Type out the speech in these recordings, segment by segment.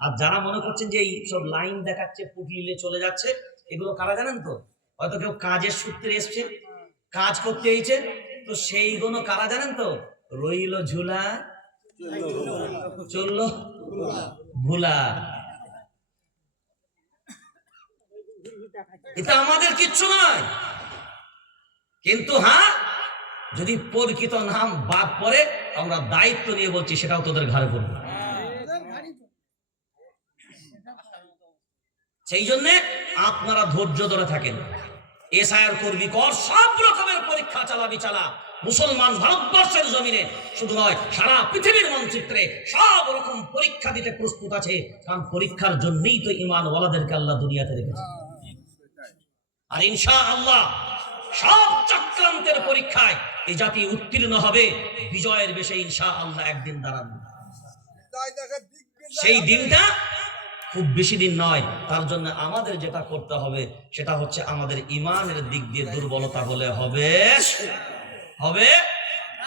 আর যারা মনে করছেন যে এই সব লাইন দেখাচ্ছে পুটলিলে চলে যাচ্ছে, এগুলো কারা জানেন তো? হয়তো কেউ কাজের সূত্রে এসছে, কাজ করতে এইছে তো সেইগুলো কারা জানেন তো? রইল ঝুলা, চলল ভুলা। এটা আমাদের কিচ্ছু নয়। কিন্তু হ্যাঁ যদি পরিচিত নাম বাদ পরে আমরা দায়িত্ব নিয়ে বলছি, সেটাও তোদের ঘরে পড়বে। সেই জন্যে আপনারা ধৈর্য ধরে থাকেন। এসআইআর করবি কর সব রকমের পরীক্ষা চালাবি চালা। মুসলমান ভারতবর্ষের জমিনে শুধু নয় সারা পৃথিবীর মানচিত্রে সব রকম পরীক্ষা দিতে প্রস্তুত আছে। কারণ পরীক্ষার জন্যই তো ইমান ওয়ালাদেরকে আল্লাহ দুনিয়াতে রেখেছে। আর ইনশা আল্লাহ সব চক্রান্তের পরীক্ষায় এই জাতি উত্তীর্ণ হবে। বিজয়ের বেশে ইনশা আল্লাহ একদিন দাঁড়াবে। সেই দিনটা খুব বেশি দিন নয়, তার জন্য আমাদের যেটা করতে হবে সেটা হচ্ছে আমাদের ইমানের দিক দিয়ে দুর্বলতা হলে হবে হবে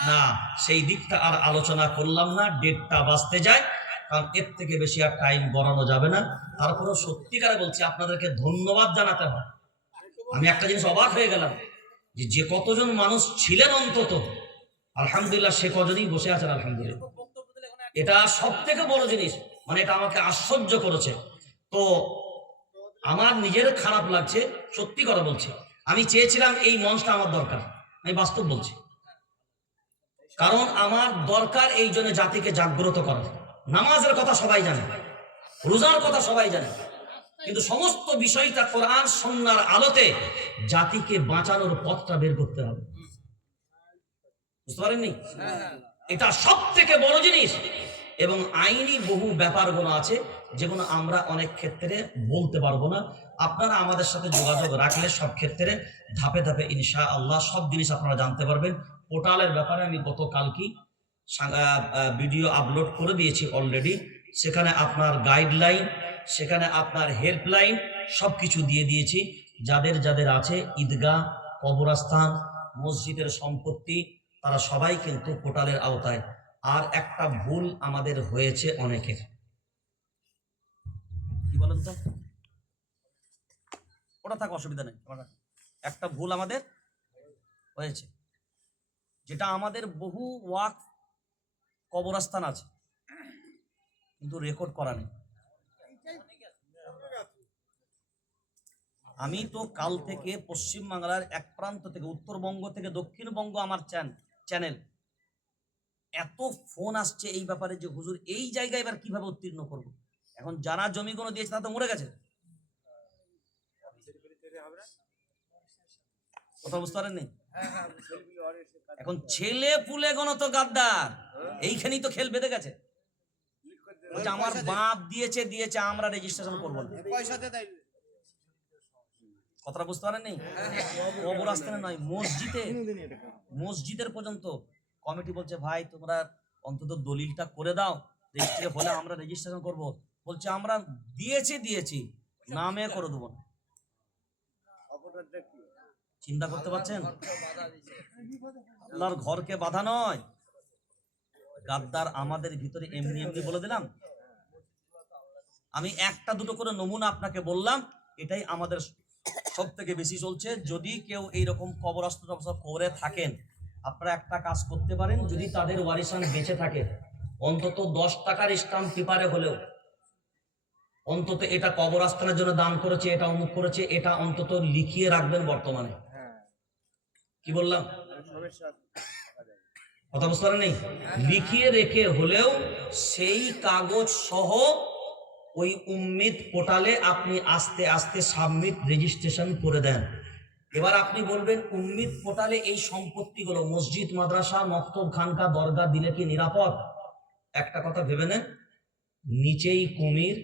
না। সেই দিকটা আর আলোচনা করলাম না, ডেটটা বাঁচতে যায়, কারণ এর থেকে বেশি আর টাইম গড়ানো যাবে না। তারপরেও সত্যিকারে বলছি, আপনাদেরকে ধন্যবাদ জানাতে হয় আমি একটা জিনিস অবাক হয়ে গেলাম যে যে কতজন মানুষ ছিলেন অন্তত, আলহামদুলিল্লাহ সে কজনই বসে আছেন, আলহামদুলিল্লাহ। এটা সব থেকে বড় জিনিস। মানে এটা আমাকে আশ্চর্য করেছে। তো আমার নিজের খারাপ লাগছে সত্যি কথা বলছি। আমি চেয়েছিলাম এই মঞ্চটা আমার দরকার। আমি বাস্তব বলছি। কারণ আমার দরকার এই জন্য জাতিকে জাগ্রত করা নামাজের কথা সবাই জানে রোজার কথা সবাই জানে। কিন্তু সমস্ত বিষয়টা কোরআন সন্ন্যার আলোতে জাতিকে বাঁচানোর পথটা বের করতে হবে। বুঝতে পারেননি? এটা সব থেকে বড় জিনিস। এবং আইনি বহু ব্যাপারগুলো আছে, যেগুলো আমরা অনেক ক্ষেত্রে বলতে পারব না। আপনারা আমাদের সাথে যোগাযোগ রাখলে সব ক্ষেত্রে ধাপে ধাপে ইনশা আল্লাহ সব জিনিস আপনারা জানতে পারবেন। পোর্টালের ব্যাপারে আমি গতকালকেই ভিডিও আপলোড করে দিয়েছি অলরেডি। সেখানে আপনার গাইডলাইন, সেখানে আপনার হেল্পলাইন সব কিছু দিয়ে দিয়েছি। যাদের যাদের আছে, ঈদগাহ, কবরস্থান, মসজিদের সম্পত্তি, তারা সবাই কিন্তু পোর্টালের আওতায় আর একটা ভুল আমাদের হয়েছে অনেকের। কি বলেন তো? ওটা থাক, অসুবিধা নেই। একটা ভুল আমাদের হয়েছে, যেটা আমাদের বহু ওয়াক কবরস্থান আছে, কিন্তু রেকর্ড করা নেই। আমি তো কাল থেকে পশ্চিম বাংলার এক প্রান্ত থেকে, উত্তরবঙ্গ থেকে দক্ষিণবঙ্গ আমার চ্যানেল এত ফোন আসছে এই ব্যাপারে যে হুজুর এই জায়গায় এবার কীভাবে উত্তীর্ণ করব? এখন যারা জমিগুলো দিয়েছে তারা তো মরে গেছে। কথা বুঝতে পারেননি এখন ছেলে পুলে গণ তো গাদ্দার এইখানেই তো খেল বেঁধে গেছে। আমার বাপ দিয়েছে দিয়েছে, আমরা রেজিস্ট্রেশন করব না। কথাটা বুঝতে পারেননি কবরস্থানে নয়, মসজিদে, মসজিদের পর্যন্ত কমিটি বলছে ভাই তোমরা অন্তত দলিলটা করে দাও রেজিস্ট্রি হলে আমরা রেজিস্ট্রেশন করব। বলছে আমরা দিয়েছি দিয়েছি নামে করে দেবো না। চিন্তা করতে পারছেন? আল্লাহর ঘরকে বাধা নয়। গাদ্দার আমাদের ভিতরে এমনি এমনি বলে দিলাম। আমি একটা দুটো করে নমুনা আপনাকে বললাম এটাই আমাদের সব থেকে বেশি চলছে। যদি কেউ এইরকম কবরস্থ টবস্থ করে থাকেন আপনারা একটা কাজ করতে পারেন, যদি তাদের ওয়ারিসান বেঁচে থাকে, অন্তত দশ টাকার স্টাম্প পেপারে হলেও। অন্তত এটা কবর কবরস্থানের জন্য দান করেছে, এটা অমুক করেছে, এটা অন্তত লিখিয়ে রাখবেন বর্তমানে। কি বললাম? কথা বুঝতে পারেন নেই? লিখিয়ে রেখে হলেও সেই কাগজ সহ ওই উম্মিদ পোর্টালে আপনি আস্তে আস্তে সাবমিট রেজিস্ট্রেশন করে দেন। এবার আপনি বলবেন, উম্মিদ পোর্টালে এই সম্পত্তিগুলো, মসজিদ, মাদ্রাসা, মক্তব, খানকা, দরগা, দিলে কি নিরাপদ? একটা কথা ভেবে নেন, নিচেই কুমির,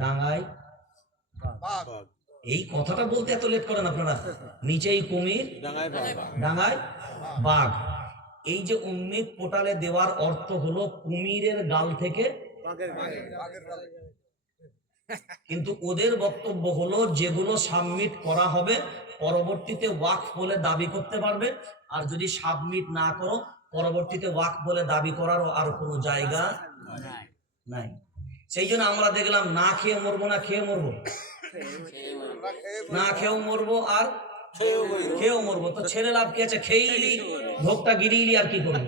ডাঙায় এই কথাটা বলতে এত লেট করেন আপনারা। নিচেই কুমির, ডাঙায় বাঘ। এই যে উম্মিদ পোর্টালে দেওয়ার অর্থ হলো কুমিরের গাল থেকে কিন্তু ওদের বক্তব্য হলো, যেগুলো সাবমিট করা হবে, পরবর্তীতে ওয়াক বলে দাবি করতে পারবে। আর যদি সাবমিট না করো, পরবর্তীতে ওয়াক বলে দাবি করারও আর কোনো জায়গা নাই। সেই জন্য আমরা দেখলাম, না খেয়ে মরবো, না খেয়ে মরবো। না খেয়েও মরবো আর খেয়েও মরবো। তো ছেলে লাভ কি আছে? খেয়েইলি ভোগটা গিরিইলি আর কি করব?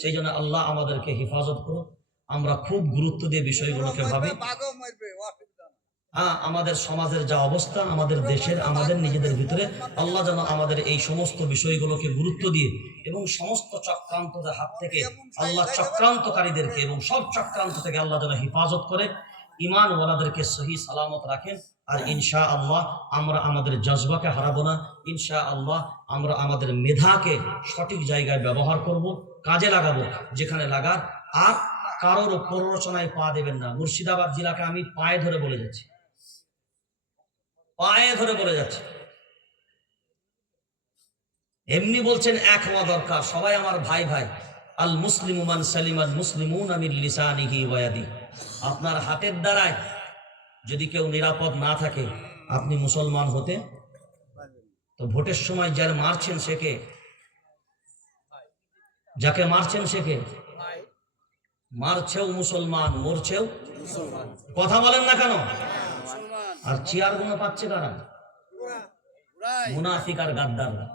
সেই জন্য আল্লাহ আমাদেরকে হেফাজত করো আমরা খুব গুরুত্ব দিয়ে বিষয়গুলোকে ভাবি বাঘও মরবে অসুবিধা নেই। হ্যাঁ আমাদের সমাজের যা অবস্থা, আমাদের দেশের, আমাদের নিজেদের ভিতরে আল্লাহ যেন আমাদের এই সমস্ত বিষয়গুলোকে গুরুত্ব দিয়ে এবং সমস্ত চক্রান্তদের হাত থেকে আল্লাহ চক্রান্তকারীদেরকে এবং সব চক্রান্ত থেকে আল্লাহ যেন হেফাজত করে। ইমান ওয়ালাদেরকে সহি সালামত রাখেন আর ইনশা আল্লাহ আমরা আমাদের জজবাকে হারাবো না। ইনশা আল্লাহ আমরা আমাদের মেধাকে সঠিক জায়গায় ব্যবহার করব, কাজে লাগাবো, যেখানে লাগার। আর কারোর প্ররোচনায় পা দেবেন না। মুর্শিদাবাদ জেলাকে আমি পায়ে ধরে বলে যাচ্ছি। পায়ে ধরে বলে যাচ্ছে। এমনি বলছেন, এক হওয়া দরকার। সবাই আমার ভাই ভাই। আল মুসলিম মান সালিম, আল মুসলিমুন আমির লিসানিহি ওয়াদি আপনার হাতের দ্বারায় যদি কেউ নিরাপদ না থাকে, আপনি মুসলমান হতে তো ভোটের সময় যার মারছেন সে কে? যাকে মারছেন সে কে? মারছেও মুসলমান, মরছেও কথা বলেন না কেন? আর চেয়ারগুলো পাচ্ছে কারা? মুনাফিক আর গাদ্দাররা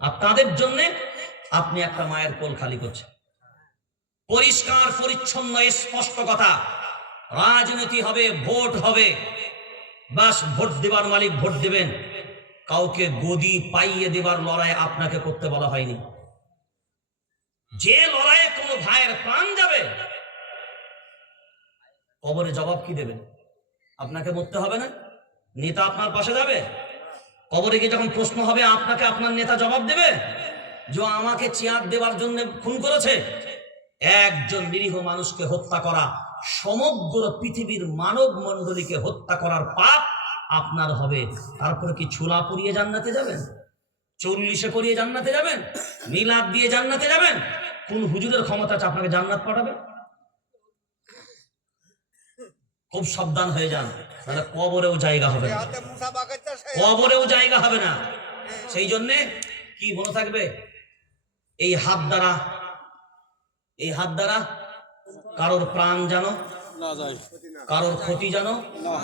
আর তাদের জন্য আপনি একটা মায়ের কোল খালি করছেন। পরিষ্কার পরিচ্ছন্ন স্পষ্ট কথা। রাজনীতি হবে ভোট হবে। বাস ভোট দেবার মালিক ভোট দেবেন। কাউকে গদি পাইয়ে দেবার লড়াই আপনাকে করতে বলা হয়নি। যে লড়াইয়ে কোনো ভাইয়ের প্রাণ যাবে কবরে জবাব কি দেবেন? আপনাকে মরতে হবে না। নেতা আপনার পাশে যাবে। কবরে গিয়ে যখন প্রশ্ন হবে, আপনাকে আপনার নেতা জবাব দেবে? যে আমাকে চেয়ার দেওয়ার জন্য খুন করেছে। একজন নিরীহ মানুষকে হত্যা করা, সমগ্র পৃথিবীর মানব মণ্ডলীকে হত্যা করার পাপ আপনার হবে। তারপরে কি ছোলা পরিয়ে জান্নাতে যাবেন? চল্লিশে পরিয়ে জান্নাতে যাবেন? মিলাদ দিয়ে জান্নাতে যাবেন? কোন হুজুরের ক্ষমতা আছে আপনাকে জান্নাত পাঠাবে? খুব সাবধান হয়ে যান। তাহলে কবরেও জায়গা হবে না। কবরেও জায়গা হবে না। সেই জন্যে কি মনে থাকবে? এই হাত দ্বারা এই হাত দ্বারা কারোর প্রাণ জানো না যায়। কারোর ক্ষতি জানো না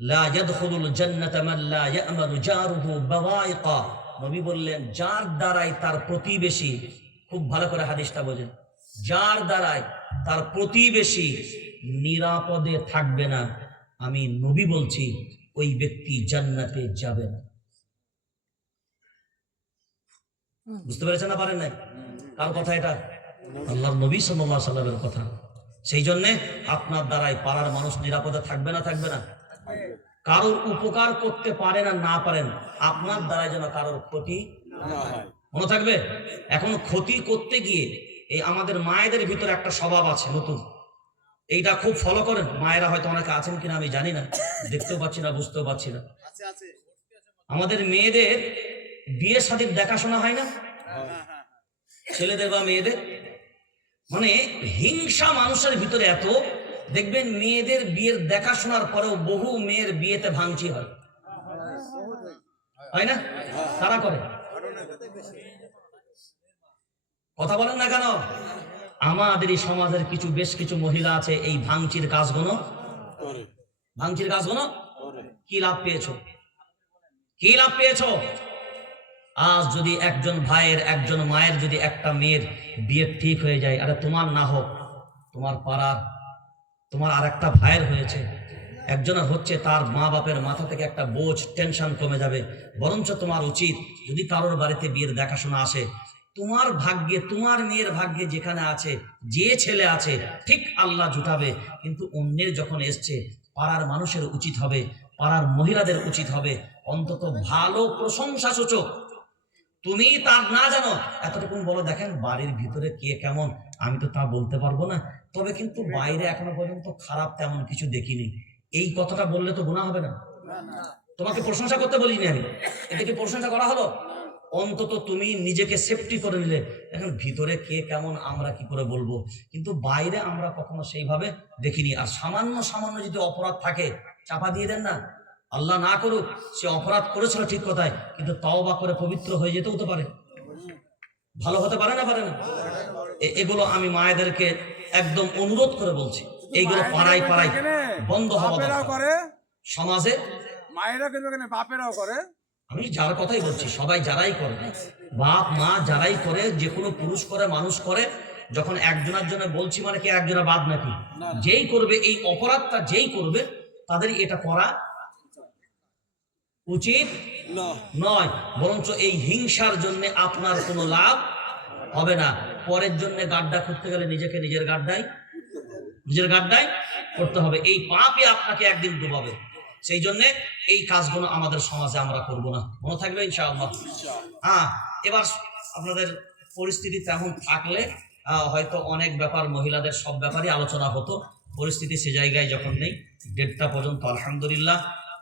লা ইয়াদখুলুল জান্নাতা লা ইয়ামানু জারুহু বাওয়াইকা। নবী বললেন যার দ্বারাই তার প্রতিবেশী খুব ভালো করে হাদিসটা বোঝেন যার দ্বারাই তার প্রতিবেশী নিরাপদে থাকবে না। আমি নবী বলছি ওই ব্যক্তি জান্নাতে যাবে না। বুঝতে পেরেছেন না পারেন নাই? কার কথা এটা? আল্লাহ নবী সাল্লাল্লাহু আলাইহি সাল্লামের কথা। সেই জন্যে আপনার দ্বারাই পাড়ার মানুষ নিরাপদে থাকবে না থাকবে না? কারোর উপকার করতে পারেন আর না পারেন আপনার দ্বারাই যেন কারোর ক্ষতি মনে থাকবে? এখন ক্ষতি করতে গিয়ে এই আমাদের মায়েদের ভিতরে একটা স্বভাব আছে নতুন। এইটা খুব ফলো করেন মায়েরা হয়তো অনেকে আছেন কিনা আমি জানি না। দেখতেও পাচ্ছি না বুঝতেও পারছি না। আমাদের মেয়েদের বিয়ে শাদীর দেখাশোনা হয় না? ছেলেদের বা মেয়েদের? মানে হিংসা মানুষের ভিতরে এত দেখবেন মেয়েদের বিয়ের দেখাশোনার পরেও বহু মেয়ের বিয়েতে ভাঙচি হয়। হয় না? তারা করে। কথা বলেন না কেন? আমাদের এই সমাজের কিছু বেশ কিছু মহিলা আছে এই ভাঙচির কাজগুলো ভাঙচির কাজগুলো কি লাভ পেয়েছ? কি লাভ পেয়েছ? আজ যদি একজন ভাইয়ের একজন মায়ের যদি একটা মেয়ের বিয়ে ঠিক হয়ে যায় আরে তোমার না হোক তোমার পাড়ার তোমার আর একটা ভাইয়ের হয়েছে। একজনের হচ্ছে তার মা বাপের মাথা থেকে একটা বোঝ টেনশন কমে যাবে। বরঞ্চ তোমার উচিত যদি কারোর বাড়িতে বিয়ের দেখাশোনা আসে তোমার ভাগ্যে, তোমার মেয়ের ভাগ্যে যেখানে আছে, যে ছেলে আছে, ঠিক আল্লাহ জুটাবে। কিন্তু অন্যের যখন এসছে, পাড়ার মানুষের উচিত হবে, পাড়ার মহিলাদের উচিত হবে। অন্তত ভালো প্রশংসা সূচক। তুমি তার না জানো। এতটুকু বলো, দেখেন বাড়ির ভিতরে কে কেমন? আমি তো তা বলতে পারব না। তবে কিন্তু বাইরে এখনও পর্যন্ত খারাপ তেমন কিছু দেখিনি। এই কথাটা বললে তো গুণা হবে না। তোমাকে প্রশংসা করতে বলিনি আমি। এতে কি প্রশংসা করা হলো? অন্তত তুমি নিজেকে সেফটি করে নিলে। এখন ভিতরে কে কেমন আমরা কি করে বলব? কিন্তু বাইরে আমরা কখনো সেইভাবে দেখিনি। আর সামান্য সামান্য যদি অপরাধ থাকে চাপা দিয়ে দেন না। আল্লাহ না করুক সে অপরাধ করেছিল ঠিক কথায় কিন্তু তাও বা করে পবিত্র হয়ে যেতেও তো পারে। ভালো হতে পারে না পারে না? এগুলো আমি মায়েদেরকে একদম অনুরোধ করে বলছি। এইগুলো পাড়ায় পাড়ায় বন্ধ হওয়া সমাজে মায়েরা কিন্তু বাপেরাও করে। আমি যার কথাই বলছি সবাই যারাই করে বাপ মা যারাই করে যে কোনো পুরুষ করে মানুষ করে যখন একজনের জন্য বলছি মানে কি একজনের বাদ নাকি? যেই করবে এই অপরাধটা যেই করবে তাদেরই এটা করা উচিত নয় বরঞ্চ এই হিংসার জন্য আপনার কোনো লাভ হবে না। পরের জন্য গাড্ডা করতে গেলে নিজেকে নিজের গাড্ডায় নিজের গাড্ডায় করতে হবে। এই পাপই আপনাকে একদিন ডুবাবে। সেই জন্য এই কাজগুলো আমাদের সমাজে আমরা করব না। মনে থাকবে ইনশাআল্লাহ? হ্যাঁ এবার আপনাদের পরিস্থিতি তেমন থাকলে হয়তো অনেক ব্যাপার মহিলাদের সব ব্যাপারই আলোচনা হতো। পরিস্থিতি সে জায়গায় যখন নেই দেড়টা পর্যন্ত আলহামদুলিল্লাহ।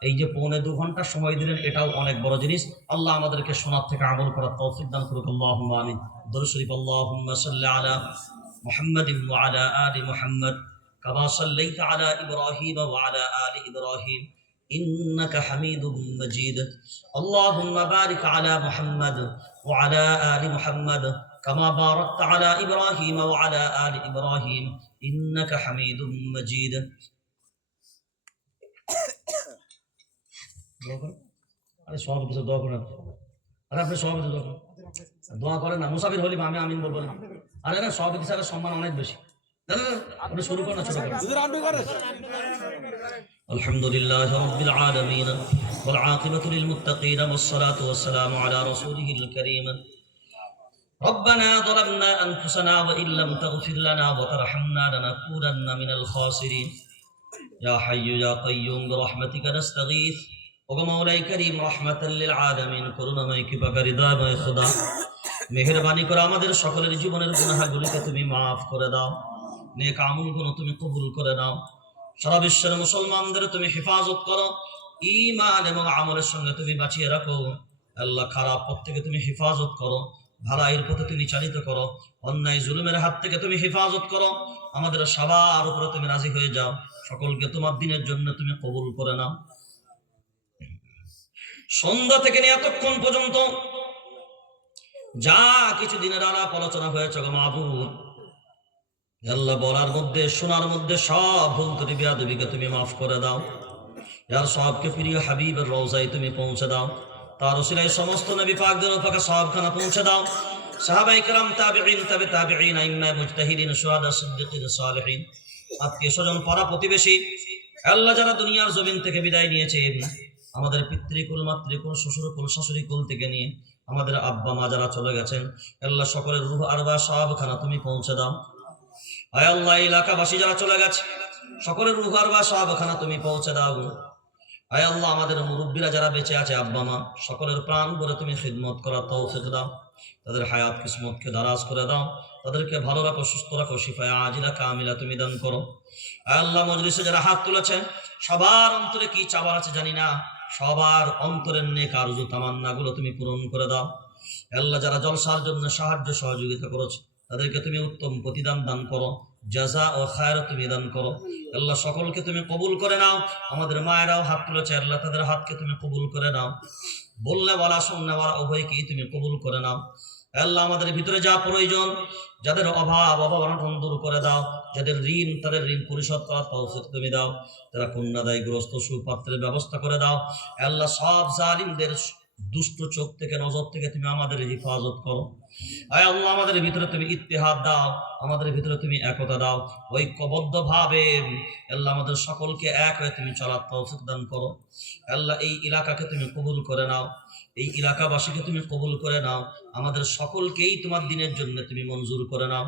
এই যে পৌনে দু ঘণ্টা সময় দিলেন এটাও অনেক বড় জিনিস। আল্লাহ আমাদেরকে সোনার থেকে আমল করার তৌফিক দান করুক। আল্লাহ আমিন। দরুদ শরীফ সাল্লি আলা মুহাম্মাদ আলি মুহাম্মদ। কামা সাল্লাইতা আলা ইব্রাহিম ওয়া আলা আলি ইব্রাহিম। إنك حميد مجيد اللهم بارك على محمد وعلى آل محمد كما باركت على إبراهيم وعلى آل إبراهيم إنك حميد مجيد আরে সব কিছু দোয়া করেন আরে আপনি সব কিছু দোয়া করেন দোয়া করেন না মুসাফির হলি আমি আমিন বলবো না আরে না সব হিসাবে সম্মান অনেক বেশি না না না, আপনি শুরু করেন না ছোট করেন দুধের আন্ডু করে الحمد لله رب العالمين والعاقبة للمتقين والصلاة والسلام على رسوله الكريم ربنا ظلمنا أنفسنا وإن لم تغفر لنا وترحمنا لنكونن من الخاسرين يا حي يا قيوم برحمتك نستغيث ومولاي كريم رحمة للعالمين করুণাময় কৃপাকার হৃদয়ময় খোদা মেহেরবানি করে আমাদের সকলের জীবনের গুনাহগুলিকে তুমি মাফ করে দাও নেক আমলগুলো তুমি কবুল করে নাও। সারা বিশ্বের মুসলমানদের তুমি হেফাজত করো। ইমান এবং আমলের সঙ্গে তুমি বাঁচিয়ে রাখো। আল্লাহ খারাপ পথ থেকে তুমি হেফাজত করো। ভালাইয়ের পথে তুমি চালিত করো। অন্যায় জুলুমের হাত থেকে তুমি হেফাজত করো। আমাদের সবার উপরে তুমি রাজি হয়ে যাও। সকলকে তোমার দিনের জন্য তুমি কবুল করে নাও। সন্ধ্যা থেকে নিয়ে এতক্ষণ পর্যন্ত যা কিছু দিনের আলাপ আলোচনা হয়েছে গো মাহবুব আল্লাহ বলার মধ্যে, শোনার মধ্যে সব ভুল তুমি বেয়াদবিকে তুমি মাফ করে দাও। যার সবকে প্রিয় হাবিবের রোজাই তুমি পৌঁছে দাও। তার ওসিলায় সমস্ত নবী পাকদের পাকে সবখানা পৌঁছে দাও। সাহাবাই কালাম তাবেইন তাবে তাবেইন আইম্মা মুজতাহিদিন সুহাদা সিদ্দিকিন, সালেহীন। আত্মীয় স্বজন, পাড়া প্রতিবেশী, আল্লাহ যারা দুনিয়ার জমিন থেকে বিদায় নিয়েছে আমাদের পিতৃকুল, মাতৃকুল, শ্বশুরকুল, শাশুড়িকুল থেকে নিয়ে আমাদের আব্বা মা যারা চলে গেছেন, আল্লাহ সকলের রুহ আরবা সবখানা তুমি পৌঁছে দাও। আয় আল্লাহ, এলাকাবাসী যারা চলে গেছে, সকলের রুহার বা সবখানা তুমি পৌঁছে দাও। আয় আল্লাহ, আমাদের মুরব্বীরা যারা বেঁচে আছে, আব্বা মা, সকলের প্রাণ করে তুমি খিদমত করার তৌফিক দাও। তাদের হায়াত কিসমতকে দারাজ করে দাও। তাদেরকে ভালো রাখো, সুস্থ রাখো, শিফায় আজিলা কামিলা তুমি দান করো। আয় আল্লাহ, মজলিসে যারা হাত তুলেছেন সবার অন্তরে কি চাওয়ার আছে জানি না। সবার অন্তরের নেক আরজু তামান্নাগুলো তুমি পূরণ করে দাও। আল্লাহ, যারা জলসার জন্য সাহায্য সহযোগিতা করেছে তাদেরকে তুমি উত্তম প্রতিদান দান করো, জাজা ও খায়ের তুমি দান করো। আল্লাহ সকলকে তুমি কবুল করে নাও। আমাদের মায়েরাও হাত তুলেছে, আল্লাহ তাদের হাতকে তুমি কবুল করে নাও। বললে বলা, শুনলে বলা, উভয়কেই তুমি কবুল করে নাও। আল্লাহ আমাদের ভিতরে যা প্রয়োজন, যাদের অভাব অভাবনটন দূর করে দাও। যাদের ঋণ, তাদের ঋণ পরিশোধ করার তৌফিক তুমি দাও। যারা কন্যাদায়ী গ্রস্ত সুপাত্রের ব্যবস্থা করে দাও। আল্লাহ সব জালিমদের দুষ্ট চোখ থেকে, নজর থেকে তুমি আমাদের হেফাজত করো। আয় আল্লাহ, আমাদের ভিতরে তুমি ইত্তেহাদ দাও, আমাদের ভিতরে তুমি একতা দাও ঐক্যবদ্ধ ভাবে আল্লাহ, আমাদের সকলকে এক হয়ে তুমি চলার তৌফিক দান করো। আল্লাহ, এই এলাকাকে তুমি কবুল করে নাও, এই এলাকাবাসীকে তুমি কবুল করে নাও, আমাদের সকলকেই তোমার দিনের জন্য তুমি মঞ্জুর করে নাও।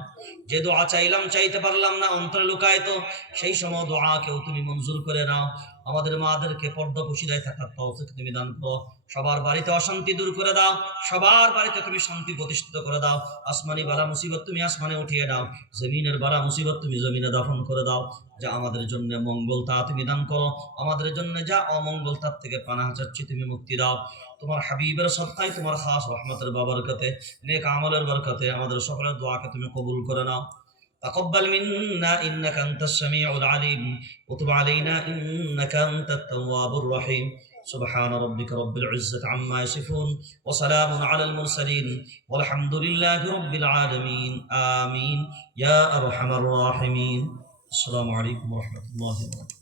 যে দোয়া চাইলাম, চাইতে পারলাম না, অন্তরে লুকায় তো সেই সময় দোয়াকেও তুমি মঞ্জুর করে নাও। আমাদের মাদেরকে পর্দা পুশিদায় থাকার তৌফিক তুমি দান করো। সবার বাড়িতে অশান্তি দূর করে দাও। সবার বাড়িতে তুমি শান্তি প্রতিষ্ঠিত করে দাও। আসমানি বালা মুসিবত তুমি আসমানে উঠিয়ে দাও। জমিনের বালা মুসিবত তুমি জমিনে দাফন করে দাও। যা আমাদের জন্য মঙ্গল, তা তুমি দান করো। আমাদের জন্য যা অমঙ্গল, তার থেকে পানা চাচ্ছি তুমি মুক্তি দাও। তোমার হাবিবের সত্তায়, তোমার খাস রহমতের বাবরকতে, নেক আমলের বরকতে আমাদের সকলের দোয়াকে তুমি কবুল করে নাও। تقبل منا إنك أنت السميع العليم وتب علينا إنك أنت التواب الرحيم سبحان ربك رب العزة عما يصفون وسلام على المرسلين والحمد لله رب العالمين آمين يا أرحم الراحمين السلام عليكم ورحمة الله وبركاته